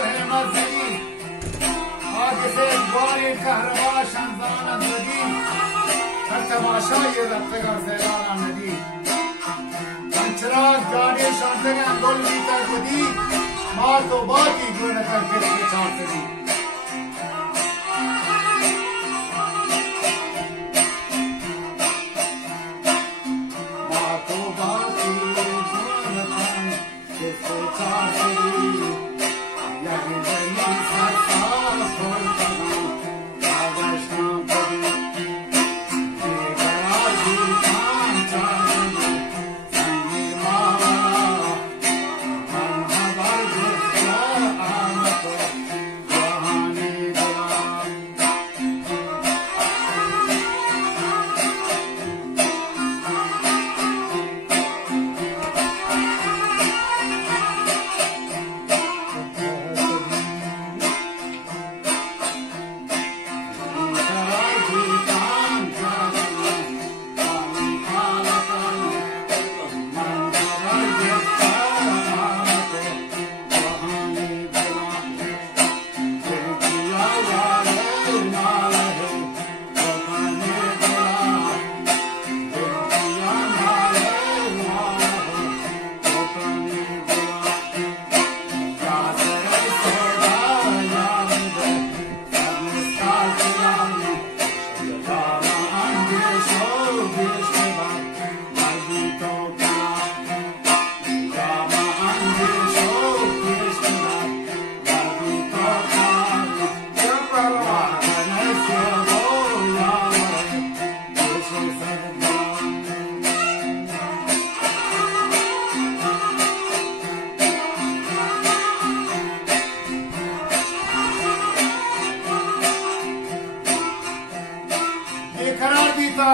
مزدی آگه باری کهربا شمزان زدی در تماشای رفتگار زیران ندی چراغ جانی شانتگان گل بیتا گدی ما تو باقی گونه کر کسی چانتگی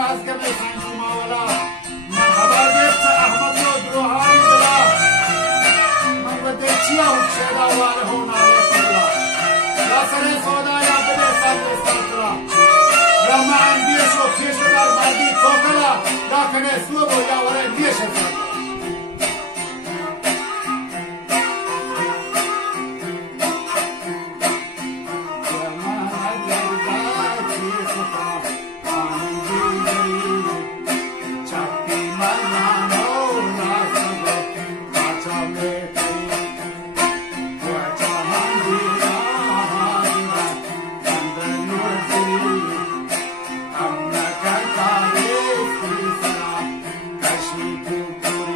از گم سنجو ماولا من خبر گفت احمد رو دروهاری دلا من بده چیا هم شیدا واره هون آیه کلا یا سر سودا یا بده سال دستاتلا یا من اندیش و پیش بر مردی کوکلا یا کنه سوب و یا وره نیش سال Kashmir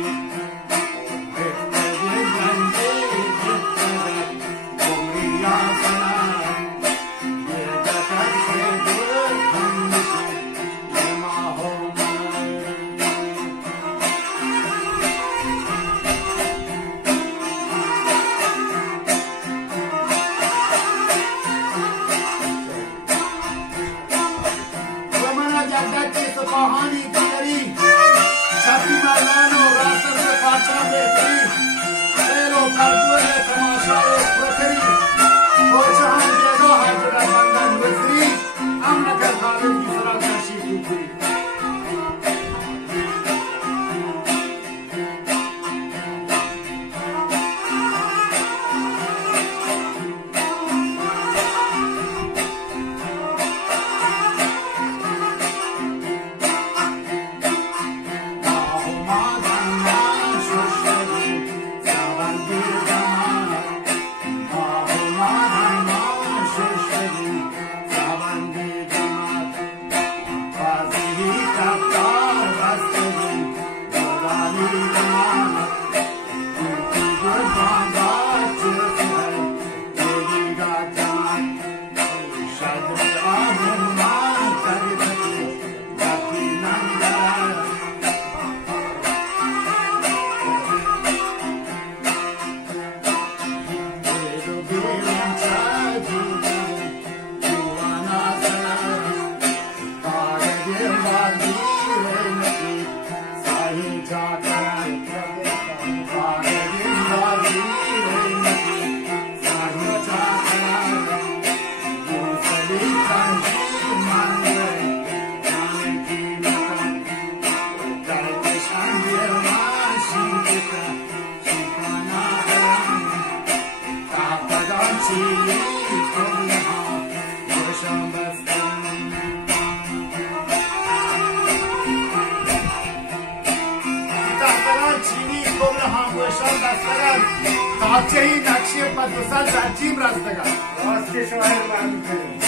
تاچهی نقشه پدوسل زنجیم رستگاه راست شاهر معلوم کنیم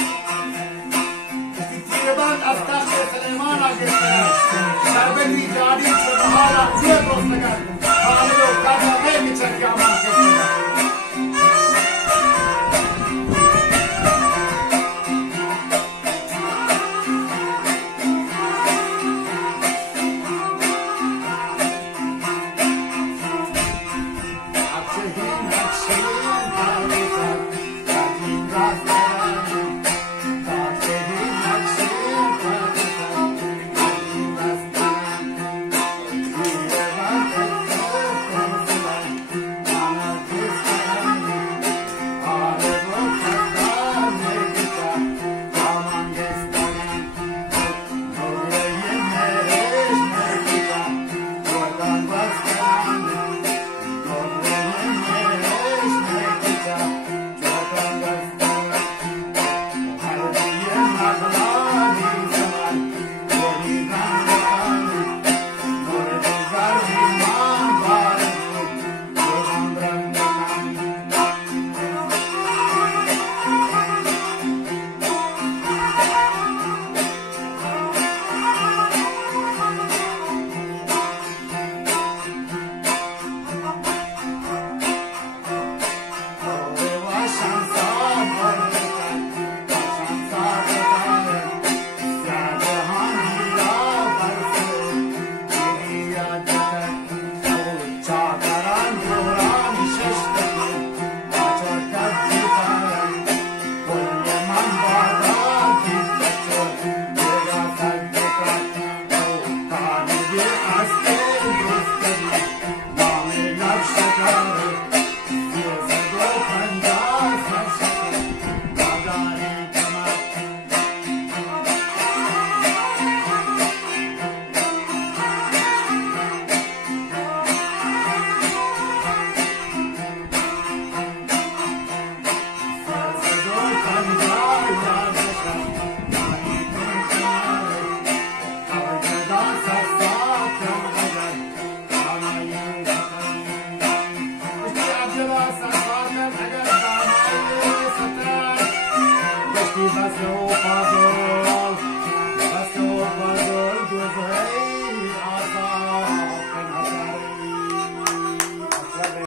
تیربان از تخت سلیمان آگرده شربتی جاری شدهالا روی رستگاه خالد و کردامه میچکی آمان کشتگاه Bas